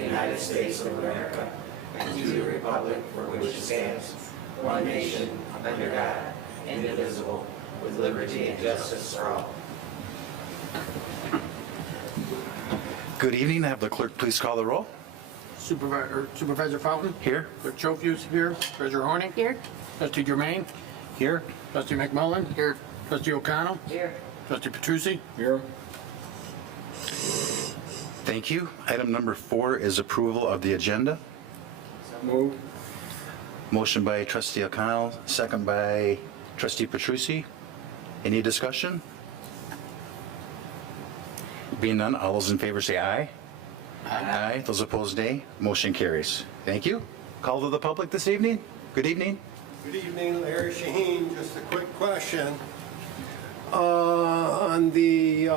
the United States of America and to the republic for which it stands, one nation, under God, indivisible, with liberty and justice for all. Good evening. Have the clerk please call the roll. Supervisor Fountain? Here. Clerk Chofius here. Treasurer Horning? Here. Trustee Germain? Here. Trustee McMullen? Here. Trustee O'Connell? Here. Trustee Petrucci? Here. Thank you. Item number 4 is approval of the agenda. Moved. Motion by Trustee O'Connell, second by Trustee Petrucci. Any discussion? Being none, all those in favor say aye. Aye. Those opposed, nay. Motion carries. Thank you. Call to the public this evening. Good evening. Good evening, Larry Shaheen. Just a quick question. On the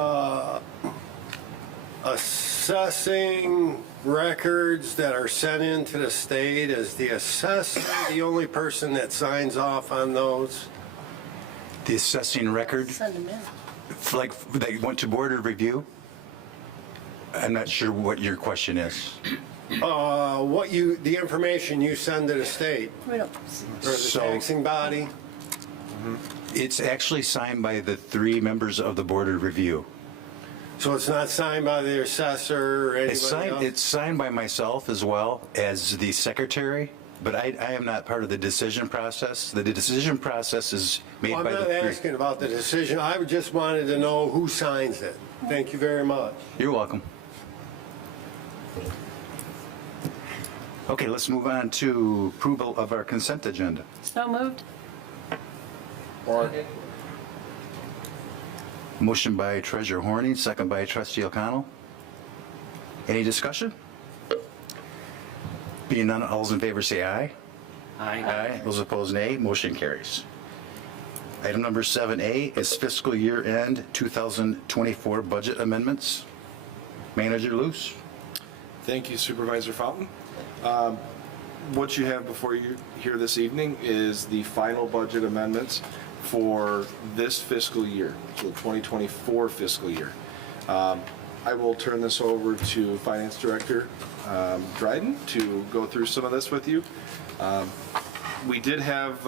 assessing records that are sent into the state, is the assessor the only person that signs off on those? The assessing record, Send them in. like they went to board of review. I'm not sure what your question is. The information you send to the state We don't. or the So- taxing body? It's actually signed by the 3 members of the board of review. So it's not signed by the assessor or anybody else? It's signed by myself as well as the secretary, but I am not part of the decision process. The decision process is made Well, by I'm the not 3. asking about the decision. I just wanted to know who signs it. Thank you very much. You're welcome. Okay, let's move on to approval of our consent agenda. So moved. Motion by Treasurer Horning, second by Trustee O'Connell. Any discussion? Being none, all those in favor say aye. Aye. Those opposed, nay. Motion carries. Item number 7A is fiscal year end 2024 budget amendments. Manager Luce. Thank you, Supervisor Fountain. What you have before you here this evening is the final budget amendments for this fiscal year, so the 2024 fiscal year. I will turn this over to Finance Director Dryden to go through some of this with you. We did have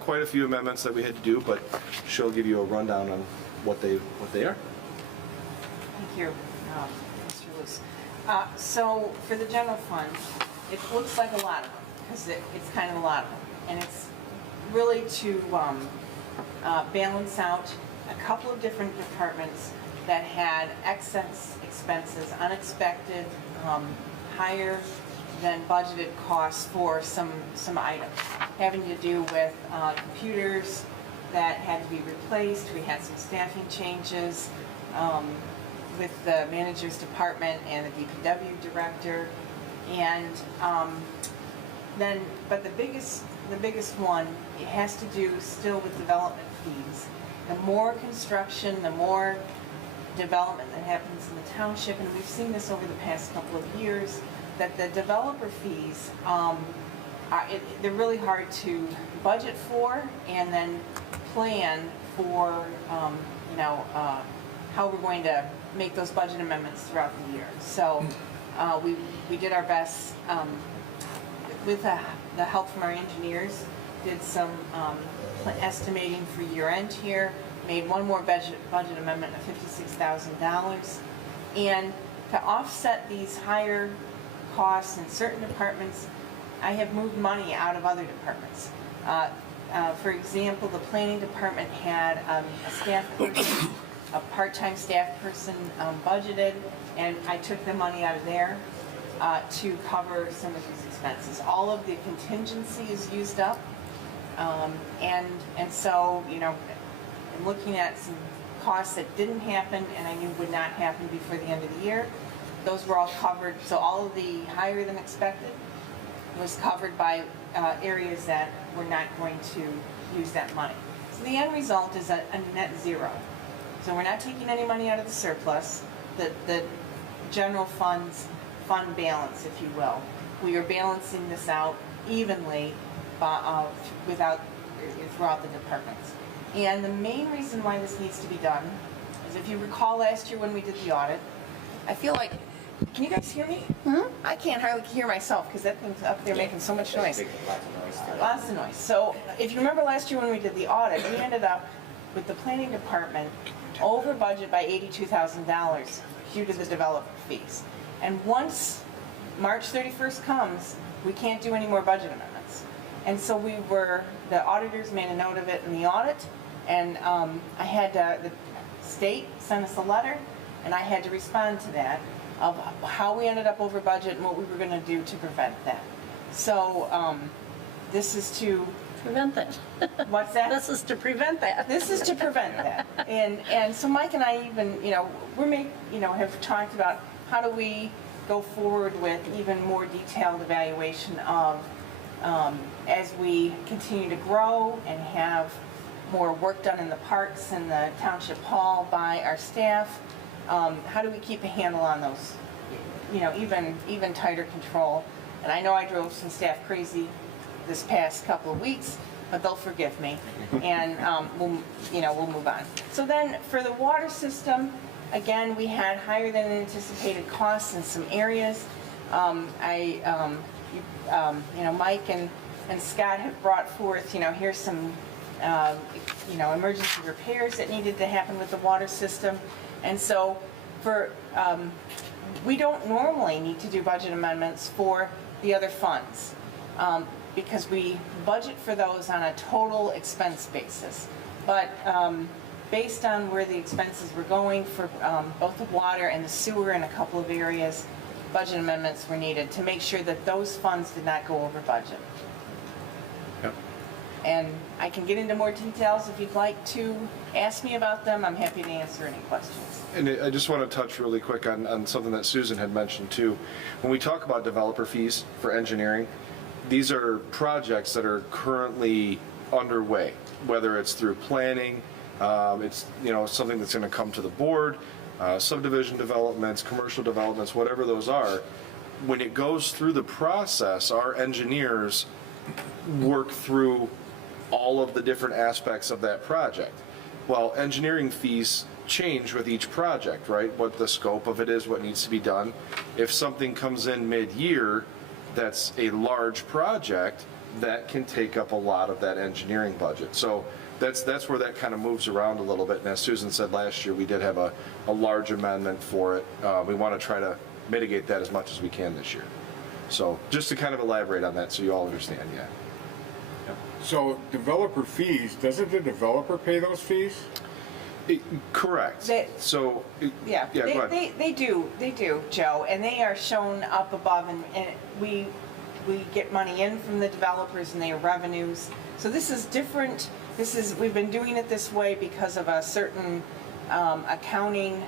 quite a few amendments that we had to do, but she'll give you a rundown on what they are. Thank you, Mr. Luce. So for the general fund, it looks like a lot of them, because it's kind of a lot of them. And it's really to balance out a couple of different departments that had excess expenses, unexpected, higher than budgeted costs for some items having to do with computers that had to be replaced. We had some staffing changes with the manager's department and the DPW director. And but the biggest one, it has to do still with development fees. The more construction, the more development that happens in the township, and we've seen this over the past couple of years, that the developer fees, they're really hard to budget for and then plan for, how we're going to make those budget amendments throughout the year. So we did our best with the help from our engineers, did some estimating for year end here, made one more budget amendment of $56,000. And to offset these higher costs in certain departments, I have moved money out of other departments. For example, the planning department had a staff person, a part-time staff person budgeted, and I took the money out of there to cover some of these expenses. All of the contingency is used up, and so, I'm looking at some costs that didn't happen and I knew would not happen before the end of the year. Those were all covered, so all of the higher than expected was covered by areas that were not going to use that money. So the end result is a net zero. So we're not taking any money out of the surplus, the general fund balance, if you will. We are balancing this out evenly throughout the departments. And the main reason why this needs to be done is, if you recall last year when we did the audit, I feel like Can you guys hear me? I can't hardly hear myself because that thing's up there making so much noise. Lots of noise. So if you remember last year when we did the audit, we ended up with the planning department over budget by $82,000 due to the developer fees. And once March 31st comes, we can't do any more budget amendments. And so the auditors made a note of it in the audit, and I had the state sent us a letter, and I had to respond to that of how we ended up over budget and what we were going to do to prevent that. So this is to, Prevent that. what's that? This is to prevent that. This is to prevent that. And so Mike and I even, have talked about how do we go forward with even more detailed evaluation of, as we continue to grow and have more work done in the parks and the township hall by our staff, how do we keep a handle on those, even tighter control? And I know I drove some staff crazy this past couple of weeks, but they'll forgive me, and we'll move on. So then, for the water system, again, we had higher than anticipated costs in some areas. Mike and Scott have brought forth, here's some, emergency repairs that needed to happen with the water system, and so we don't normally need to do budget amendments for the other funds. Because we budget for those on a total expense basis. But based on where the expenses were going for both the water and the sewer in a couple of areas, budget amendments were needed to make sure that those funds did not go over budget. Yep. And I can get into more details if you'd like to ask me about them. I'm happy to answer any questions. And I just want to touch really quick on something that Susan had mentioned too. When we talk about developer fees for engineering, these are projects that are currently underway, whether it's through planning, it's something that's going to come to the board, subdivision developments, commercial developments, whatever those are. When it goes through the process, our engineers work through all of the different aspects of that project. Well, engineering fees change with each project, right? What the scope of it is, what needs to be done. If something comes in mid-year, that's a large project, that can take up a lot of that engineering budget. So that's where that kind of moves around a little bit. And as Susan said, last year we did have a large amendment for it. We want to try to mitigate that as much as we can this year. So just to kind of elaborate on that so you all understand, yeah. So developer fees, doesn't the developer pay those fees? Correct. So, Yeah, go ahead. they do, Joe, and they are shown up above, and we get money in from the developers and their revenues. So this is different. We've been doing it this way because of a certain accounting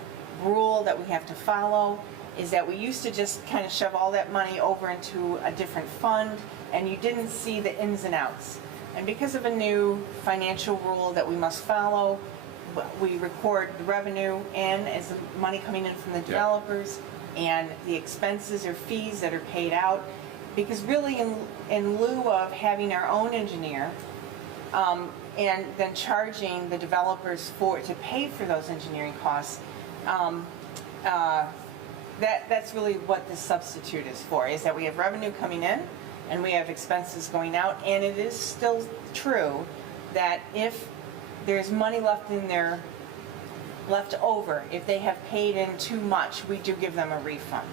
rule that we have to follow, is that we used to just kind of shove all that money over into a different fund, and you didn't see the ins and outs. And because of a new financial rule that we must follow, we record the revenue and as the money coming in from the developers and the expenses or fees that are paid out. Because really in lieu of having our own engineer and then charging the developers to pay for those engineering costs, that's really what the substitute is for, is that we have revenue coming in and we have expenses going out. And it is still true that if there's money left over, if they have paid in too much, we do give them a refund.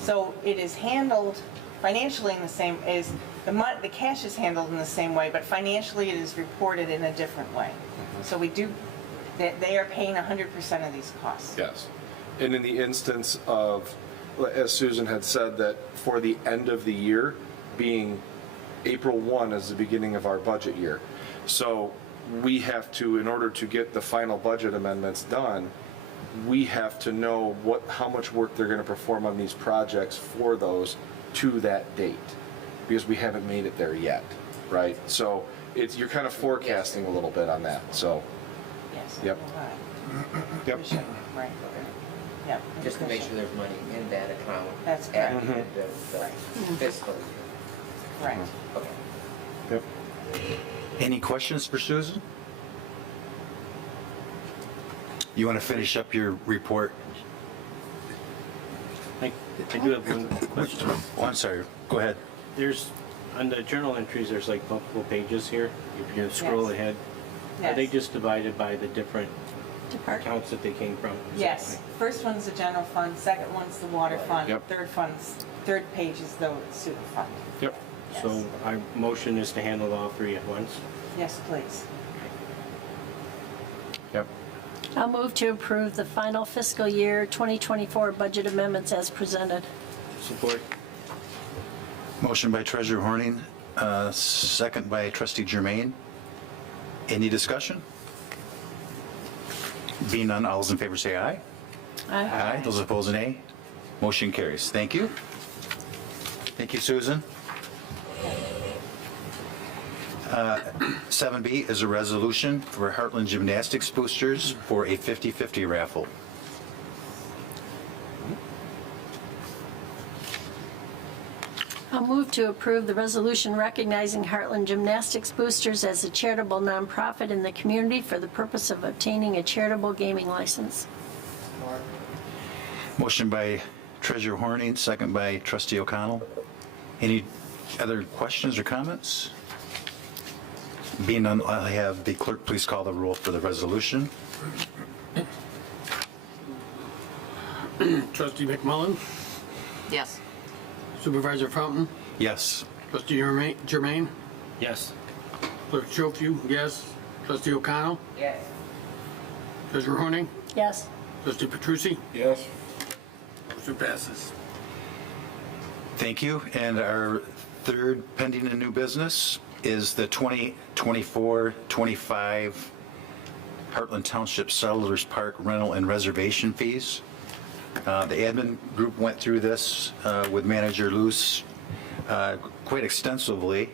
So it is handled financially in the same as the cash is handled in the same way, but financially it is reported in a different way. So they are paying 100% of these costs. Yes. And in the instance of, as Susan had said, that for the end of the year, being April 1 is the beginning of our budget year. So we have to, in order to get the final budget amendments done, we have to know how much work they're going to perform on these projects for those to that date, because we haven't made it there yet, right? So you're kind of forecasting a little bit on that, so. Yes. Yep. Yep. Right. Yep. Just to make sure there's money in that account. That's At correct. the end of the fiscal year. Right. Okay. Yep. Any questions for Susan? You want to finish up your report? I do have one question. Oh, I'm sorry. Go ahead. There's, on the journal entries, there's like multiple pages here. If you scroll Yes. ahead, are they Yes. just divided by the different Department. accounts that they came from? Is that Yes, right? first one's the general fund, second one's the water fund, Yep. third page is the sewer fund. Yep. So our motion is to handle all three at once? Yes, please. Yep. I'll move to approve the final fiscal year 2024 budget amendments as presented. Support? Motion by Treasurer Horning, second by Trustee Germain. Any discussion? Being none, all those in favor say aye. Aye. Those opposed, nay. Motion carries. Thank you. Thank you, Susan. 7B is a resolution for Heartland Gymnastics boosters for a 50/50 raffle. I'll move to approve the resolution recognizing Heartland Gymnastics Boosters as a charitable nonprofit in the community for the purpose of obtaining a charitable gaming license. Motion by Treasurer Horning, second by Trustee O'Connell. Any other questions or comments? Being none, I'll have the clerk please call the roll for the resolution. Trustee McMullen, Yes. Supervisor Fountain, Yes. Trustee Germain, Yes. Clerk Schofield, yes. Trustee O'Connell, Yes. Treasurer Horning, Yes. Trustee Petrucci, Yes. motion passes. Thank you. And our third pending and new business is the 2024-25 Heartland Township Settlers Park rental and reservation fees. The admin group went through this with Manager Luce quite extensively,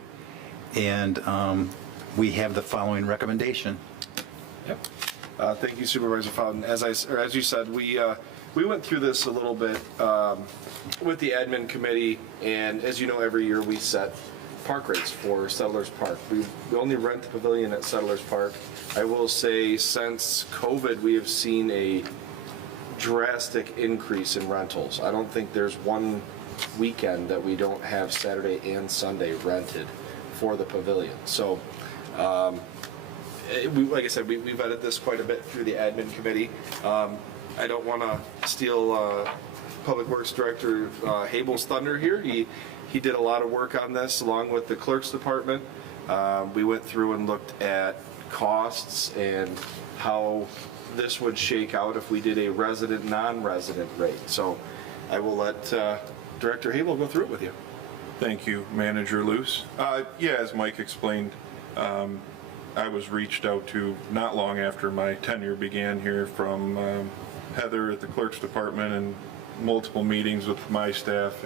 and we have the following recommendation. Yep. Thank you, Supervisor Fountain. As you said, we went through this a little bit with the admin committee, and as you know, every year we set park rates for Settlers Park. We only rent the pavilion at Settlers Park. I will say since COVID, we have seen a drastic increase in rentals. I don't think there's one weekend that we don't have Saturday and Sunday rented for the pavilion. So, like I said, we vetted this quite a bit through the admin committee. I don't want to steal Public Works Director Habel's thunder here. He did a lot of work on this along with the clerk's department. We went through and looked at costs and how this would shake out if we did a resident, non-resident rate. So I will let Director Habel go through it with you. Thank you, Manager Luce. Yeah, as Mike explained, I was reached out to not long after my tenure began here from Heather at the Clerk's Department and multiple meetings with my staff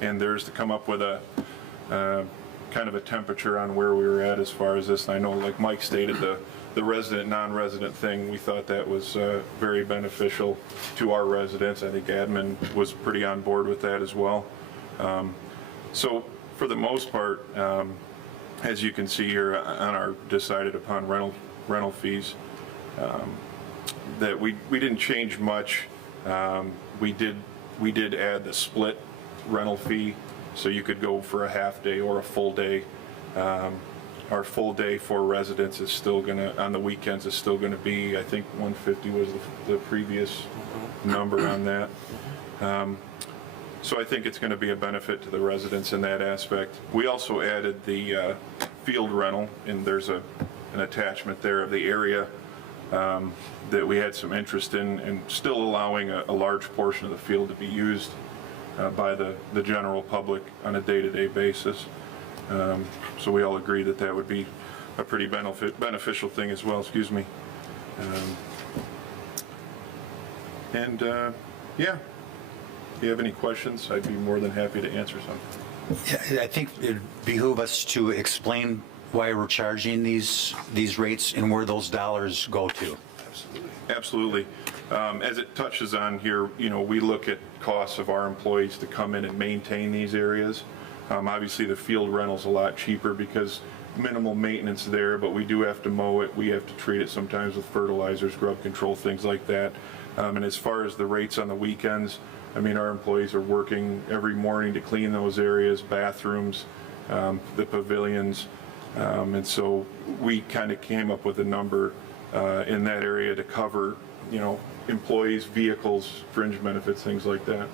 and theirs to come up with a kind of a temperature on where we were at as far as this. And I know, like Mike stated, the resident, non-resident thing, we thought that was very beneficial to our residents. I think admin was pretty on board with that as well. So for the most part, as you can see here on our decided upon rental fees, that we didn't change much. We did add the split rental fee, so you could go for a half day or a full day. Our full day for residents is still gonna, on the weekends, is still gonna be, I think 150 was the previous number on that. So I think it's gonna be a benefit to the residents in that aspect. We also added the field rental, and there's an attachment there of the area that we had some interest in, and still allowing a large portion of the field to be used by the general public on a day-to-day basis. So we all agree that that would be a pretty beneficial thing as well, excuse me. Yeah, if you have any questions, I'd be more than happy to answer some. Yeah, I think it'd behoove us to explain why we're charging these rates and where those dollars go to. Absolutely. As it touches on here, we look at costs of our employees to come in and maintain these areas. Obviously, the field rental's a lot cheaper because minimal maintenance there, but we do have to mow it. We have to treat it sometimes with fertilizers, grub control, things like that. And as far as the rates on the weekends, I mean, our employees are working every morning to clean those areas, bathrooms, the pavilions. And so we kind of came up with a number in that area to cover, employees, vehicles, fringe benefits, things like that.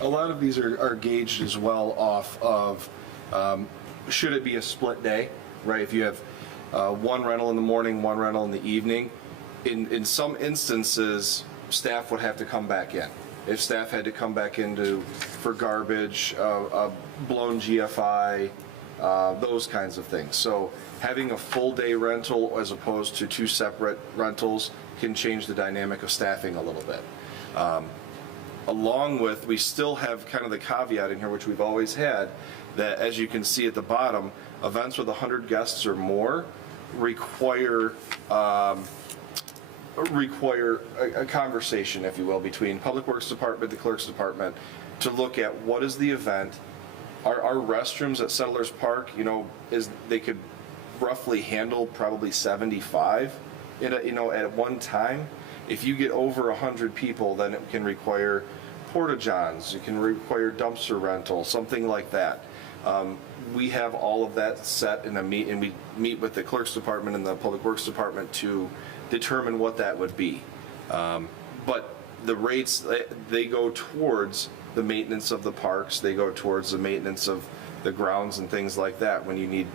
A lot of these are gauged as well off of, should it be a split day, right? If you have one rental in the morning, one rental in the evening, in some instances, staff would have to come back in. If staff had to come back for garbage, blown GFI, those kinds of things. So having a full day rental as opposed to two separate rentals can change the dynamic of staffing a little bit. Along with, we still have kind of the caveat in here, which we've always had, that as you can see at the bottom, events with 100 guests or more require a conversation, if you will, between Public Works Department, the Clerk's Department, to look at what is the event. Our restrooms at Settlers Park, they could roughly handle probably 75 at one time. If you get over 100 people, then it can require porta johns, it can require dumpster rental, something like that. We have all of that set in and we meet with the Clerk's Department and the Public Works Department to determine what that would be. But the rates, they go towards the maintenance of the parks, they go towards the maintenance of the grounds and things like that. When you need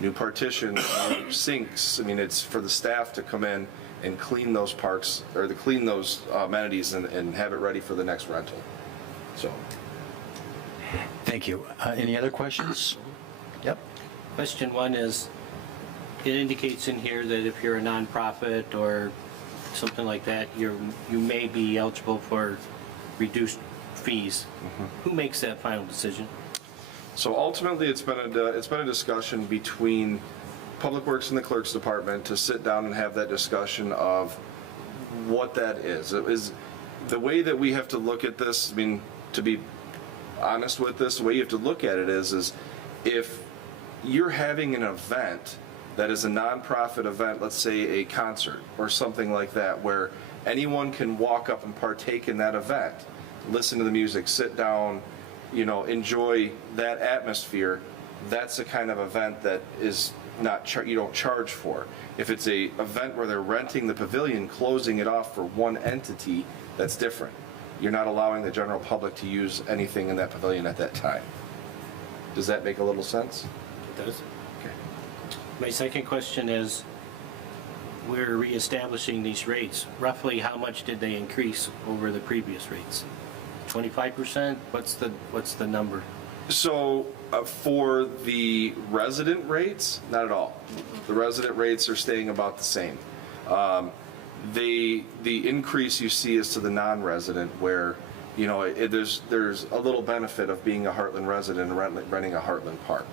new partitions, new sinks, it's for the staff to come in and clean those parks, or to clean those amenities and have it ready for the next rental. So. Thank you. Any other questions? Yep. Question one is, it indicates in here that if you're a nonprofit or something like that, you may be eligible for reduced fees. Who makes that final decision? So ultimately, it's been a discussion between Public Works and the Clerk's Department to sit down and have that discussion of what that is. It is the way that we have to look at this. To be honest with this, the way you have to look at it is if you're having an event that is a nonprofit event, let's say a concert or something like that, where anyone can walk up and partake in that event, listen to the music, sit down, enjoy that atmosphere, that's the kind of event that is not you don't charge for. If it's a event where they're renting the pavilion, closing it off for one entity, that's different. You're not allowing the general public to use anything in that pavilion at that time. Does that make a little sense? It does. Okay. My second question is, we're reestablishing these rates. Roughly how much did they increase over the previous rates? 25%? What's the number? So for the resident rates, not at all. The resident rates are staying about the same. The increase you see is to the non-resident, where there's a little benefit of being a Heartland resident and renting a Heartland park.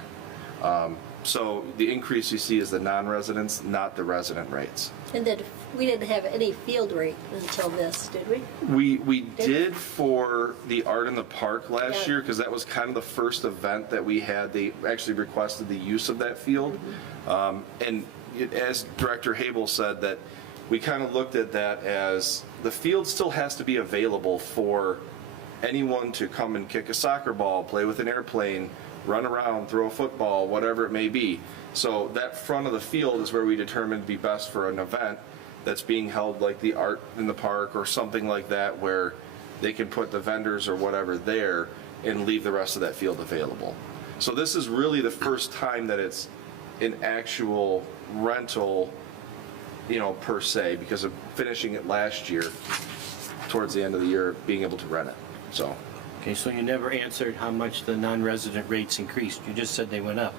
So the increase you see is the non-residents, not the resident rates. And then we didn't have any field rate until this, did we? We did for the Art in the Park last year, because that was kind of the first event that we had. They actually requested the use of that field. And as Director Habel said, that we kind of looked at that as the field still has to be available for anyone to come and kick a soccer ball, play with an airplane, run around, throw a football, whatever it may be. So that front of the field is where we determined to be best for an event that's being held, like the Art in the Park or something like that, where they can put the vendors or whatever there and leave the rest of that field available. So this is really the first time that it's an actual rental, per se, because of finishing it last year, towards the end of the year, being able to rent it. So. Okay, so you never answered how much the non-resident rates increased. You just said they went up.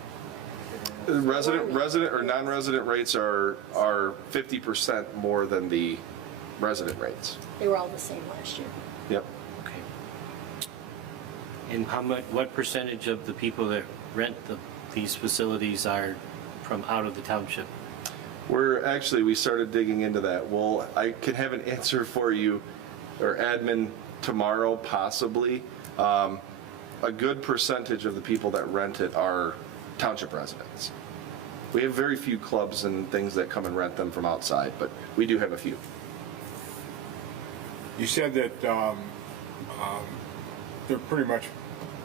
Resident or non-resident rates are 50% more than the resident rates. They were all the same last year. Yep. Okay. And what percentage of the people that rent these facilities are from out of the township? We started digging into that. Well, I can have an answer for you, or admin, tomorrow, possibly. A good percentage of the people that rent it are township residents. We have very few clubs and things that come and rent them from outside, but we do have a few. You said that they're pretty much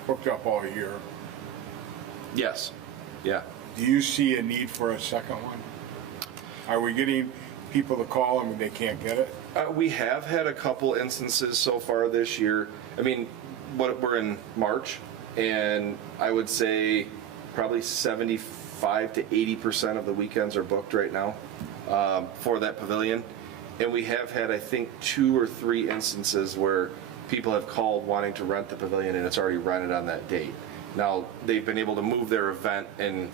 booked up all year. Yes, yeah. Do you see a need for a second one? Are we getting people to call them and they can't get it? We have had a couple instances so far this year. I mean, we're in March, and I would say probably 75 to 80% of the weekends are booked right now for that pavilion. And we have had, I think, 2 or 3 instances where people have called wanting to rent the pavilion and it's already rented on that date. Now, they've been able to move their event and,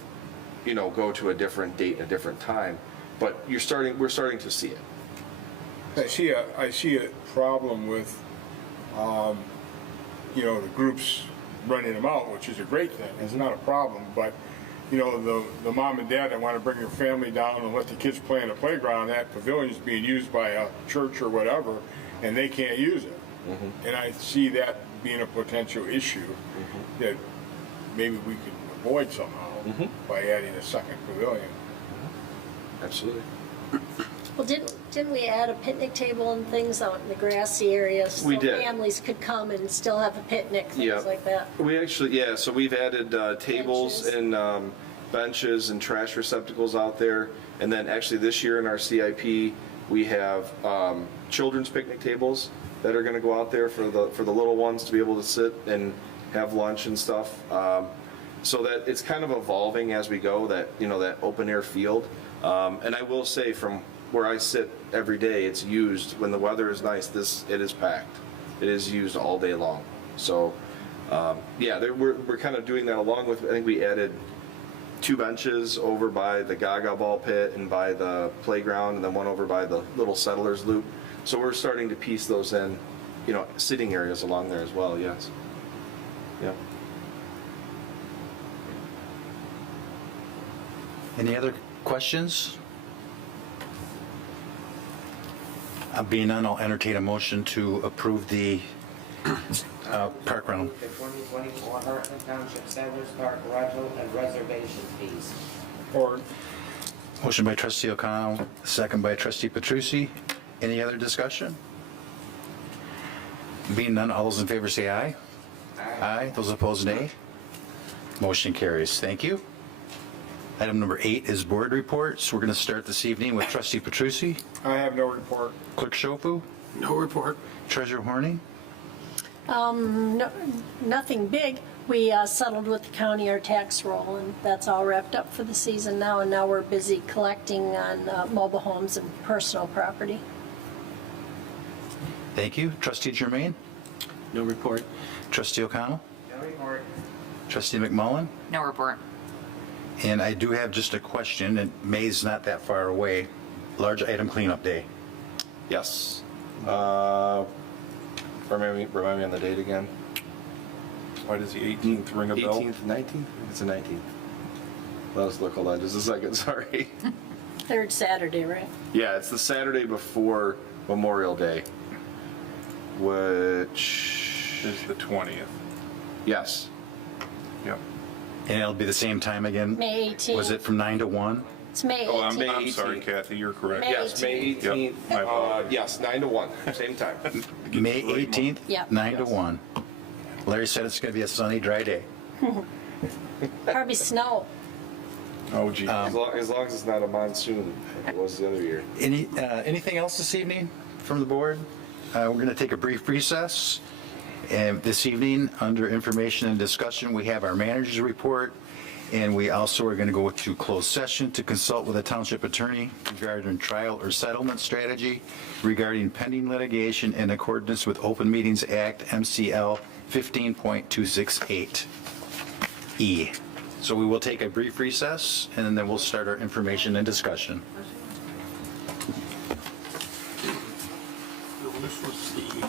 you know, go to a different date and a different time, but we're starting to see it. I see a problem with, you know, the groups running them out, which is a great thing. It's not a problem, but, you know, the mom and dad that want to bring their family down and let the kids play in the playground, that pavilion is being used by a church or whatever, and they can't use it. And I see that being a potential issue that maybe we could avoid somehow by adding a second pavilion. Absolutely. Well, didn't we add a picnic table and things out in the grassy areas? We did. So families could come and still have a picnic, things like that. We actually, yeah, so we've added tables Benches. and benches and trash receptacles out there. And then actually this year in our CIP, we have children's picnic tables that are gonna go out there for the little ones to be able to sit and have lunch and stuff. So that it's kind of evolving as we go, that, you know, that open air field. And I will say from where I sit every day, it's used, when the weather is nice, it is packed. It is used all day long. So, yeah, we're kind of doing that along with, I think we added 2 benches over by the Gaga ball pit and by the playground, and then one over by the little settlers loop. So we're starting to piece those in, you know, sitting areas along there as well, yes. Yeah. Any other questions? Being none, I'll entertain a motion to approve the park rental. The 2024 Heartland Township Settlers Park rental and reservation fees. Or Motion by trustee O'Connell, second by trustee Petrucci. Any other discussion? Being none, all those in favor say aye. Aye. Those opposed, nay. Motion carries. Thank you. Item number 8 is board reports. We're going to start this evening with trustee Petrucci, I have no report. clerk Shofu, No report. treasurer Horning. No, nothing big. We settled with the county our tax roll, and that's all wrapped up for the season now, and now we're busy collecting on mobile homes and personal property. Thank you. Trustee Germain, No report. trustee O'Connell, No report. trustee McMullen. No report. And I do have just a question, and May's not that far away. Large item cleanup day. Yes. Remind me on the date again. Why does the 18th ring a bell? 18th, 19th? It's the 19th. Let us look, hold on just a second, sorry. Third Saturday, right? Yeah, it's the Saturday before Memorial Day, which, Is the 20th. yes. Yep. And it'll be the same time again? May 18th. Was it from 9 to 1? It's May 18th. Oh, I'm May sorry, 18th. Kathy, you're correct. May Yes, May 18th. Yep, my apologies. Yes, 9 to 1, same time. May 18th? Yep. 9 to Yes. 1. Larry said it's going to be a sunny, dry day. Probably snow. Oh, gee. As long as it's not a monsoon, like it was the other year. Anything else this evening from the board? We're going to take a brief recess. And this evening, under information and discussion, we have our manager's report, and we also are going to go to closed session to consult with a township attorney regarding trial or settlement strategy regarding pending litigation in accordance with Open Meetings Act, MCL 15.268E. So we will take a brief recess, and then we'll start our information and discussion. No, this was the